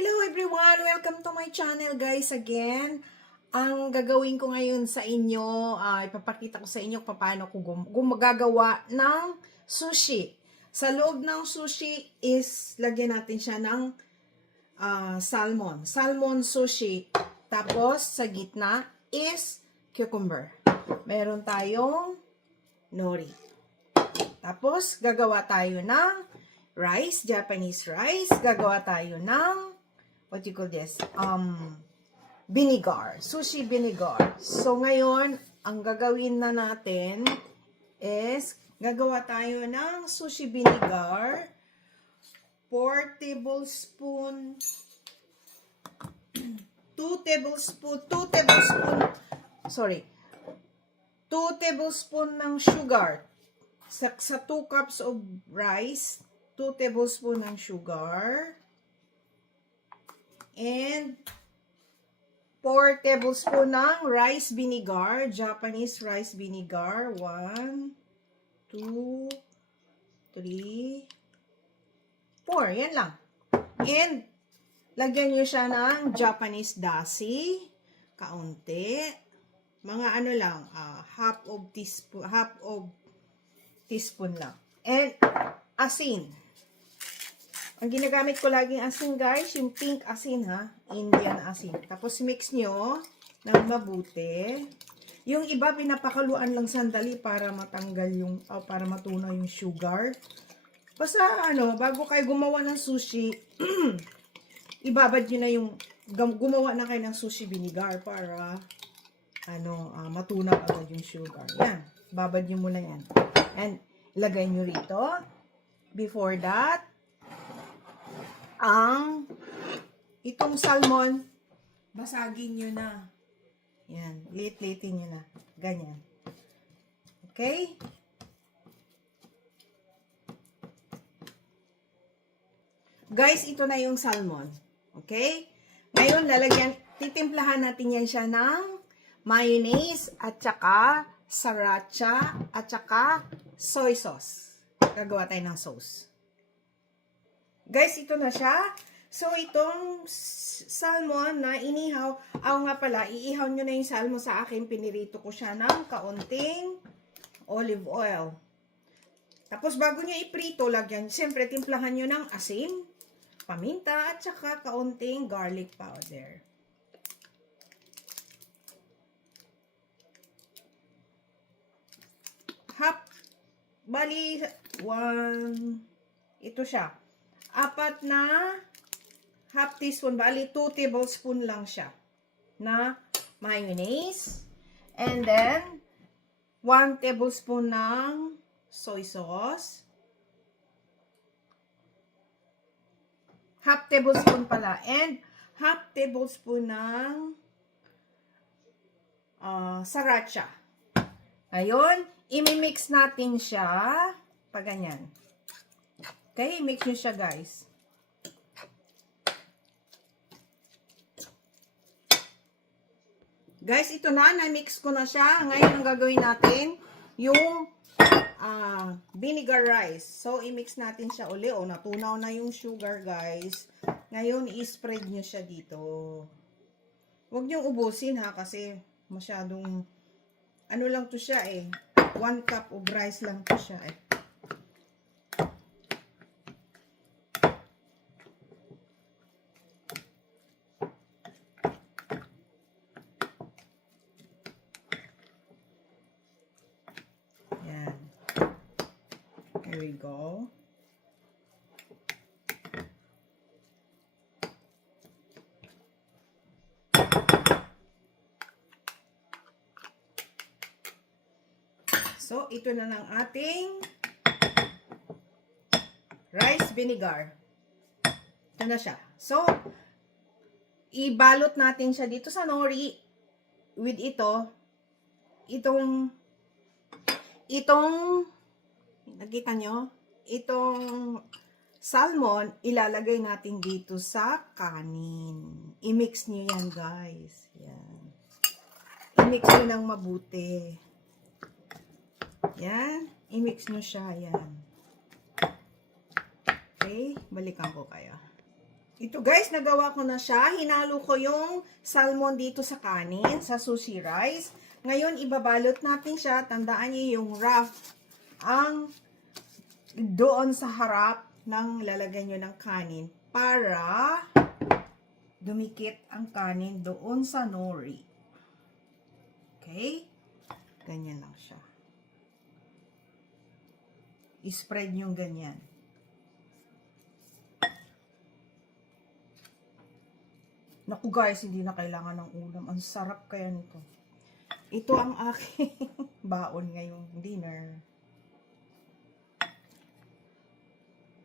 Hello everyone! Welcome to my channel guys again. Ang gagawin ko ngayon sa inyo, ipapakita ko sa inyo kung paano ko gumagawa ng sushi. Sa loob ng sushi is lagyan natin siya ng salmon. Salmon sushi. Tapos sa gitna is cucumber. Meron tayong nori. Tapos gagawa tayo ng rice, Japanese rice. Gagawa tayo ng what you call this? Vinegar. Sushi vinegar. So, ngayon, ang gagawin na natin is, gagawa tayo ng sushi vinegar. 4 tablespoon, 2 tablespoon ng sugar. Sa 2 cups of rice, 2 tablespoon ng sugar. And 4 tablespoon ng rice vinegar, Japanese rice vinegar. 1, 2, 3, 4. Yan lang. And lagyan nyo siya ng Japanese dashi. Kaunti. Mga ano lang, half of teaspoon lang. And asin. Ang ginagamit ko laging asin guys, yung pink asin ha, Indian asin. Tapos mix nyo ng mabuti. Yung iba pinapakaluan lang sandali para matanggal yung, para matunaw yung sugar. Basta bago kayo gumawa ng sushi, ibabad nyo na yung, gumawa na kayo ng sushi vinegar para matunaw agad yung sugar. Yan, babad nyo muna yan. And ilagay nyo rito. Before that, itong salmon, basagin nyo na. Yan, lit-litin nyo na. Ganyan. Okay? Guys, ito na yung salmon. Okay? Ngayon, titimplahan natin yan siya ng mayonnaise at saka sriracha at saka soy sauce. Gagawa tayo ng sauce. Guys, ito na siya. So, itong salmon na inihaw, nga pala, iihaw nyo na yung salmon sa akin. Pinirito ko siya ng kaunting olive oil. Tapos, bago nyo iprito, lagyan, siyempre, timplahan nyo ng asin, paminta, at saka kaunting garlic powder. Bali, ito siya. 4 na half teaspoon, bali 2 tablespoon lang siya na mayonnaise. And then 1 tablespoon ng soy sauce. Half tablespoon pala. And half tablespoon ng sriracha. Ngayon, imimix natin siya pa ganyan. Okay, mix nyo siya guys. Guys, ito na-mix ko na siya. Ngayon, ang gagawin natin, yung vinegar rice. So, i-mix natin siya uli. O, natunaw na yung sugar guys. Ngayon, i-spread nyo siya dito. Huwag nyo ubusin ha, kasi masyadong, lang to siya eh. 1 cup of rice lang to siya eh. Here we go. So, ito na lang ating rice vinegar. Ito na siya. So, ibalot natin siya dito sa nori with itong nakita nyo? Itong salmon, ilalagay natin dito sa kanin. I-mix nyo yan, guys. Yan. I-mix nyo ng mabuti. Yan. I-mix nyo siya. Yan. Okay? Balikan ko kayo. Ito guys, nagawa ko na siya. Hinalo ko yung salmon dito sa kanin, sa sushi rice. Ngayon, ibabalot natin siya. Tandaan niyo yung rough ang doon sa harap ng lalagyan nyo ng kanin para dumikit ang kanin doon sa nori. Okay? Ganyan lang siya. I-spread nyo ganyan. Naku guys, hindi na kailangan ng ulam. Ang sarap kaya nito. Ito ang aking baon ngayong dinner.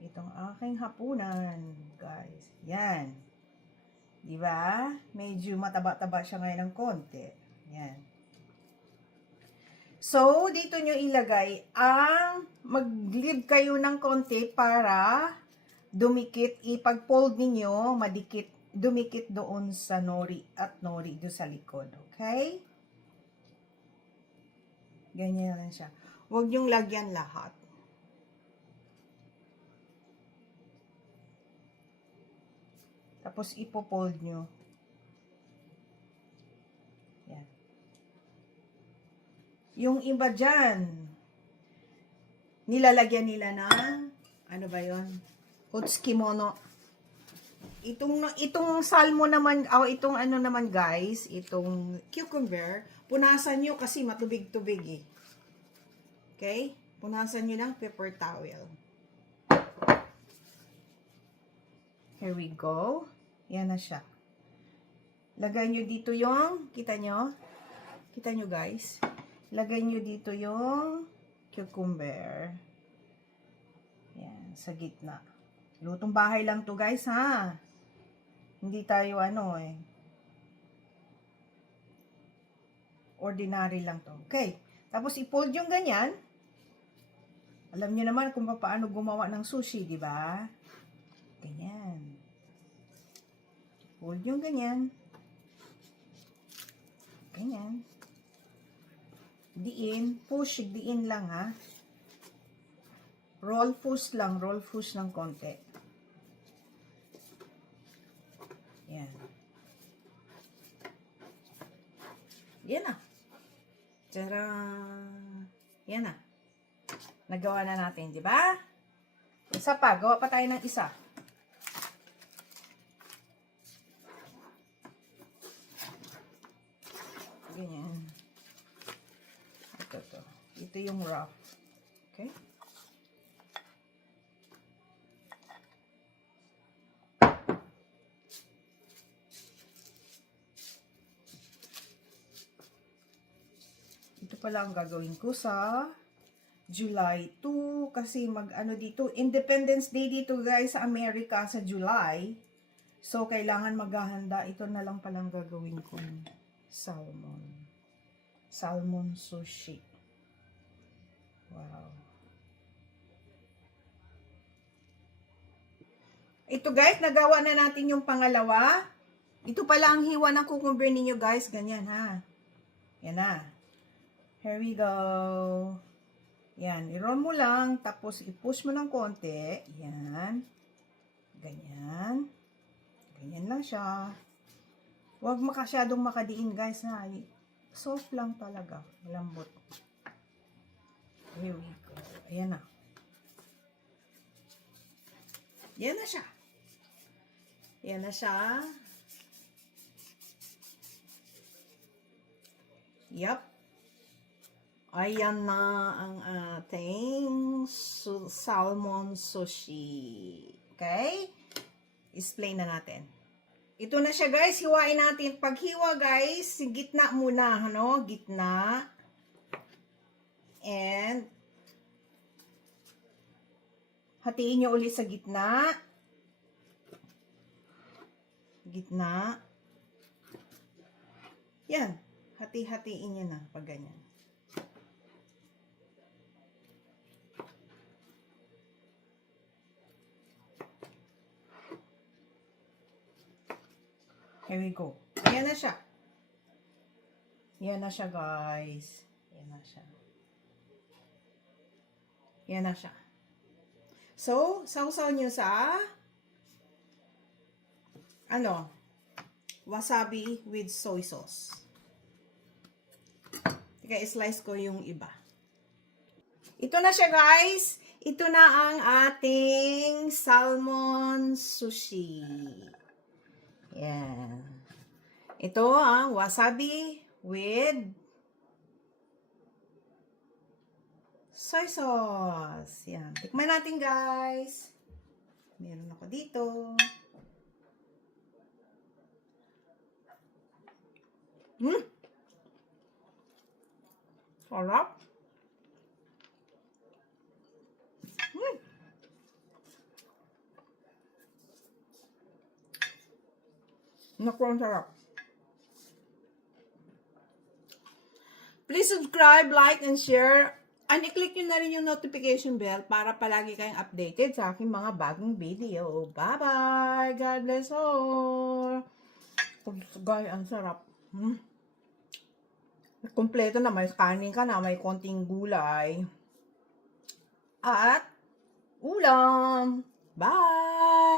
Itong aking hapunan, guys. Yan. Diba? Medyo mataba-taba siya ngayon ng konti. Yan. So, dito nyo ilagay ang mag-leave kayo ng konti para dumikit. Ipag-fold ninyo, madikit, dumikit doon sa nori at nori doon sa likod. Okay? Ganyan lang siya. Huwag nyong lagyan lahat. Tapos ipo-fold nyo. Yan. Yung iba dyan, nilalagyan nila ng, ano ba yon? Otsukimono. Itong salmon naman, itong ano naman guys, itong cucumber, punasan nyo kasi matubig-tubig eh. Okay? Punasan nyo ng paper towel. Here we go. Yan na siya. Lagay nyo dito yung, kita nyo? Kita nyo guys? Lagay nyo dito yung cucumber. Yan, sa gitna. Lutong bahay lang to guys ha. Hindi tayo ano eh. Ordinary lang to. Okay. Tapos i-fold yung ganyan. Alam niyo naman kung paano gumawa ng sushi, di ba? Ganyan. Fold yung ganyan. Ganyan. Diin. Push. Diin lang ha. Roll push lang. Roll push ng konti. Yan. Yan na. Tara. Yan na. Nagawa na natin, di ba? Isa pa. Gawa pa tayo ng isa. Ganyan. Ito. Ito yung rough. Okay? Ito pala ang gagawin ko sa July 2 kasi mag-ano dito, Independence Day dito guys sa Amerika sa July. So, kailangan maghahanda. Ito na lang palang gagawin kong salmon. Salmon sushi. Wow. Ito guys, nagawa na natin yung pangalawa. Ito pala ang hiwa ng cucumber ninyo guys. Ganyan ha. Yan na. Here we go. Yan. I-roll mo lang. Tapos i-push mo ng konti. Yan. Ganyan. Ganyan lang siya. Huwag makasyadong makadiin guys ha. Soft lang talaga. Malambot. Here we go. Ayan na. Yan na siya. Yan na siya. Yup. Ayan na ang ating salmon sushi. Okay? Explain na natin. Ito na siya guys. Hiwain natin. Pag hiwa guys, gitna muna. Ano? Gitna. And hatiin nyo ulit sa gitna. Gitna. Yan. Hati-hatiin nyo na pag ganyan. Here we go. Ayan na siya. Ayan na siya, guys. Ayan na siya. Ayan na siya. So, sausaw nyo sa wasabi with soy sauce. Teka, slice ko yung iba. Ito na siya, guys. Ito na ang ating salmon sushi. Yan. Ito ang wasabi with soy sauce. Yan. Tikman natin, guys. Meron ako dito. Sarap. Naku, ang sarap. Please subscribe, like, and share. And i-click nyo na rin yung notification bell para palagi kayong updated sa aking mga bagong video. Bye-bye! God bless all! Guys, ang sarap. Kompleto na. May kanin ka na. May konting gulay. At ulam. Bye!